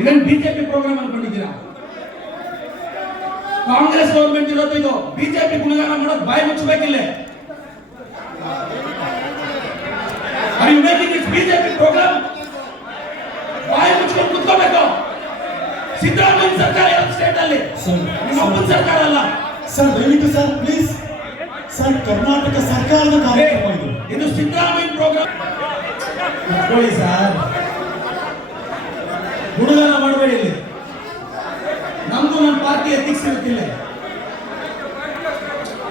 ಇದನ್ನು BJP program ಅನ್ಕೊಂಡಿದ್ದೀರಾ? Congress government ಇರೋದು ಇದು. ಬಿಜೆಪಿ ಗುಣಗಾನ ಮಾಡೋದು ಬಾಯಿ ಮುಚ್ಚಬೇಕಿಲ್ಲ. Are you making it BJP program? ಬಾಯಿ ಮುಚ್ಕೊಂಡು ಕುತ್ಕೋಬೇಕು. ಸಿದ್ದರಾಮಯ್ಯ ಸರ್ಕಾರ ಯಾವ ಸ್ಟೇಟ್ ಅಲ್ಲಿ? ನಿಮ್ಮ ಅಪ್ಪನ ಸರ್ಕಾರ ಅಲ್ಲ ಸರ್. ದಯವಿಟ್ಟು ಸರ್ ಪ್ಲೀಸ್ ಸರ್, ಕರ್ನಾಟಕ ಸರ್ಕಾರದ ಕಾರ್ಯಕ್ರಮ ಇದು. ಇದು ಸಿದ್ದರಾಮಯ್ಯ ಪ್ರೋಗ್ರಾಮ್. ನೋಡಿ ಸರ್, ಗುಣಗಾನ ಮಾಡಬೇಡಿ ಇಲ್ಲಿ. ನಮ್ದು ನಮ್ಮ ಪಾರ್ಟಿ ಎಥಿಕ್ಸ್ ಇರುತ್ತಿಲ್ಲ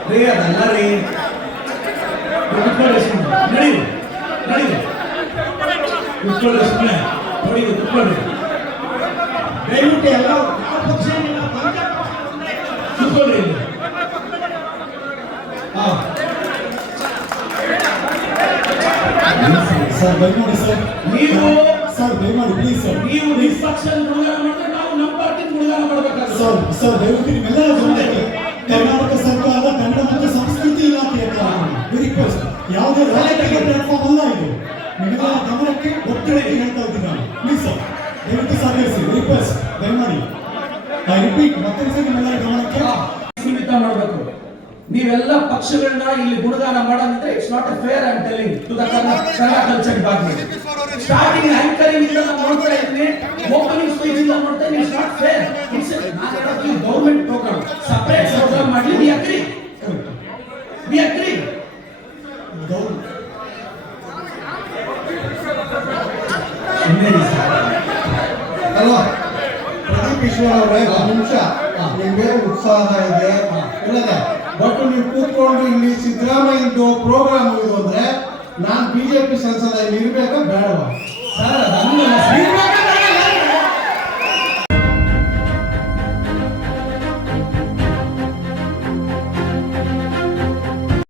ರೀ. ಅದಲ್ಲ ರೀ. ನಡಿ ನಡಿ ಕುತ್ಕೊಳ್ಳಿ, ಸುಮ್ಮನೆ ನೋಡಿ ಕುತ್ಕೊಳ್ಳಿ. ದಯವಿಟ್ಟು ಎಲ್ಲ ಕುತ್ಕೊಳ್ಳಿ ಇಲ್ಲಿ. ಸರ್ ದಯಮಾಡಿ ಸರ್, ನೀವು ಸರ್ ದಯಮಾಡಿ ಪ್ಲೀಸ್ ಸರ್. ನೀವು ಡಿಸ್ಟ್ರಕ್ಷನ್ ಗುಣಗಾನ ಮಾಡಿದ್ರೆ ನಾವು ನಮ್ಮ ಪಾರ್ಟಿ ಗುಣಗಾನ ಮಾಡಬೇಕಾಗುತ್ತೆ. ಸರ್ ಸರ್ ದಯವಿಟ್ಟು ನಿಮ್ಮೆಲ್ಲರ ಗಮನಕ್ಕೆ ಕರ್ನಾಟಕ ಸರ್ಕಾರದ ಕನ್ನಡ ಮತ್ತು ಸಂಸ್ಕೃತಿ ಇಲಾಖೆಯ ರಿಕ್ವೆಸ್ಟ್. ಯಾವುದೇ ರಾಜಕೀಯ ಪ್ಲಾಟ್ಫಾರ್ಮ್ ಅಲ್ಲ ಇದು. ನಿಮ್ಮೆಲ್ಲರ ಗಮನಕ್ಕೆ ಒತ್ತಡಕ್ಕೆ ಹೇಳ್ತಾ ಇದ್ದೀನಿ ನಾನು. ಪ್ಲೀಸ್ ಸರ್ ದಯವಿಟ್ಟು ಸಹಕರಿಸಿ. ರಿಕ್ವೆಸ್ಟ್ ದಯಮಾಡಿ. ಐ ರಿಪೀಟ್, ಮತ್ತೊಂದ್ಸರಿ ನಿಮ್ಮೆಲ್ಲರ ಗಮನಕ್ಕೆ ಸೀಮಿತ ಮಾಡಬೇಕು. ನೀವೆಲ್ಲ ಪಕ್ಷಗಳನ್ನ ಇಲ್ಲಿ ಗುಣಗಾನ ಮಾಡೋದಿದ್ರೆ it's not a fair. I am telling to the Kannada culture department. Starting anchoring ಇಂದ ನಾನು ನೋಡ್ತಾ ಇದ್ದೀನಿ, ಓಪನಿಂಗ್ ಸ್ಪೀಚ್ ಇಂದ ನೋಡ್ತಾ ಇದ್ದೀನಿ. It's not fair. ಇಟ್ಸ್ ನಾನು ಹೇಳೋದು ಈ ಗವರ್ನಮೆಂಟ್ ಪ್ರೋಗ್ರಾಮ್ ಸಪರೇಟ್ ಪ್ರೋಗ್ರಾಮ್ ಮಾಡಿ. We agree, we agree. ಅಲ್ವಾ ಪ್ರದೀಪ್ ಈಶ್ವರ್ ಅವರೇ, ಒಂದು ನಿಮಿಷ. ನಿಮ್ಗೆ ಉತ್ಸಾಹ ಇದೆ ಇಲ್ಲದೆ, ಬಟ್ ನೀವು ಕೂತ್ಕೊಂಡು ಇಲ್ಲಿ ಸಿದ್ದರಾಮಯ್ಯದು ಪ್ರೋಗ್ರಾಮ್ ಇದು ಅಂದ್ರೆ ನಾನು ಬಿಜೆಪಿ ಸಂಸದ ಇಲ್ಲಿ ಇರ್ಬೇಕಾ ಬೇಡವಾ? ಸರ್ ಅದನ್ನ